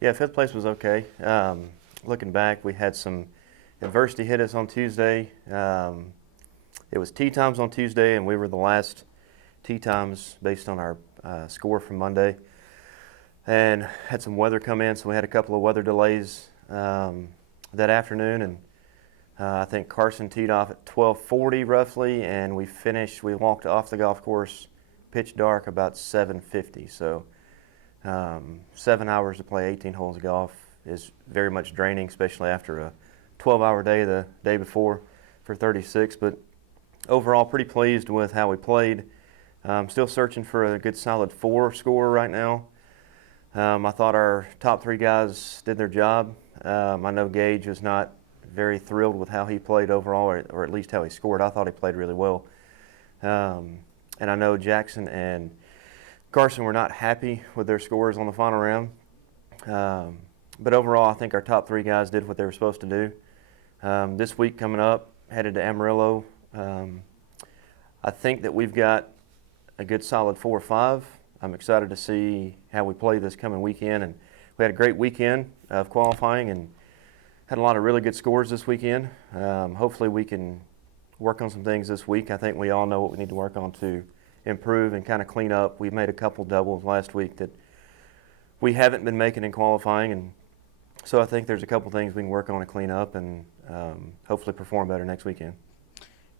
Yeah, fifth place was okay. Looking back, we had some adversity hit us on Tuesday. It was tee times on Tuesday, and we were the last tee times based on our score from Monday. And had some weather come in, so we had a couple of weather delays that afternoon. And I think Carson teed off at 12:40 roughly, and we walked off the golf course pitch dark about 7:50. So 7 hours to play 18 holes of golf is very much draining, especially after a 12-hour day the day before for 36. But overall, pretty pleased with how we played. Still searching for a good solid 4 score right now. I thought our top 3 guys did their job. I know Gage was not very thrilled with how he played overall, or at least how he scored. I thought he played really well. And I know Jackson and Carson were not happy with their scores on the final round. But overall, I think our top 3 guys did what they were supposed to do. This week coming up, headed to Amarillo. I think that we've got a good solid 4 or 5. I'm excited to see how we play this coming weekend. And we had a great weekend of qualifying and had a lot of really good scores this weekend. Hopefully we can work on some things this week. I think we all know what we need to work on to improve and kind of clean up. We made a couple doubles last week that we haven't been making in qualifying, and so I think there's a couple things we can work on to clean up and hopefully perform better next weekend.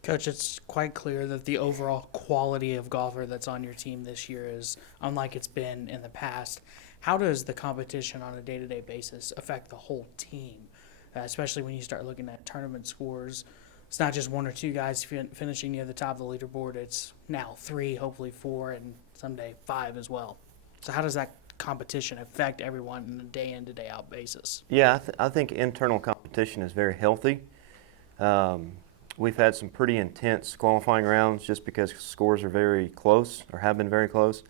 Coach, it's quite clear that the overall quality of golfer that's on your team this year is unlike it's been in the past. How does the competition on a day-to-day basis affect the whole team, especially when you start looking at tournament scores? It's not just 1 or 2 guys finishing near the top of the leaderboard. It's now 3, hopefully 4, and someday 5 as well. So how does that competition affect everyone on a day-in to day-out basis? Yeah, I think internal competition is very healthy. We've had some pretty intense qualifying rounds just because scores are very close or have been very close,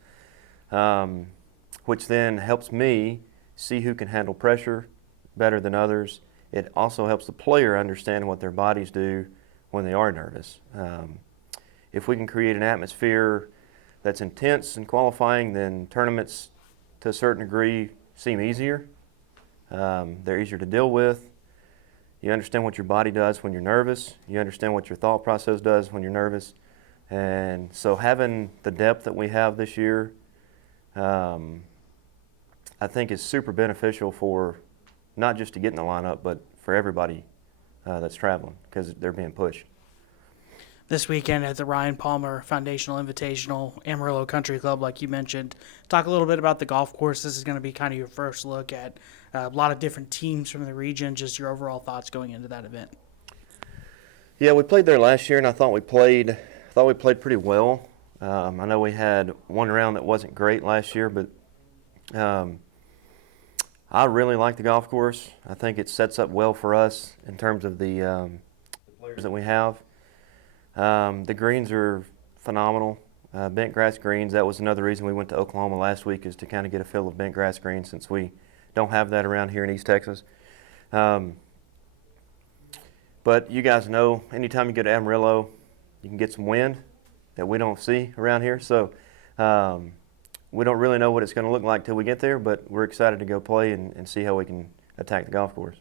which then helps me see who can handle pressure better than others. It also helps the player understand what their bodies do when they are nervous. If we can create an atmosphere that's intense in qualifying, then tournaments to a certain degree seem easier. They're easier to deal with. You understand what your body does when you're nervous. You understand what your thought process does when you're nervous. And so having the depth that we have this year, I think is super beneficial for not just to get in the lineup, but for everybody that's traveling because they're being pushed. This weekend at the Ryan Palmer Foundational Invitational, Amarillo Country Club, like you mentioned. Talk a little bit about the golf course. This is going to be kind of your first look at a lot of different teams from the region, just your overall thoughts going into that event. Yeah, we played there last year, and I thought we played pretty well. I know we had one round that wasn't great last year, but I really like the golf course. I think it sets up well for us in terms of the players that we have. The greens are phenomenal. Bent grass greens, that was another reason we went to Oklahoma last week, is to kind of get a feel of bent grass greens since we don't have that around here in East Texas. But you guys know anytime you go to Amarillo, you can get some wind that we don't see around here. So we don't really know what it's going to look like till we get there, but we're excited to go play and see how we can attack the golf course.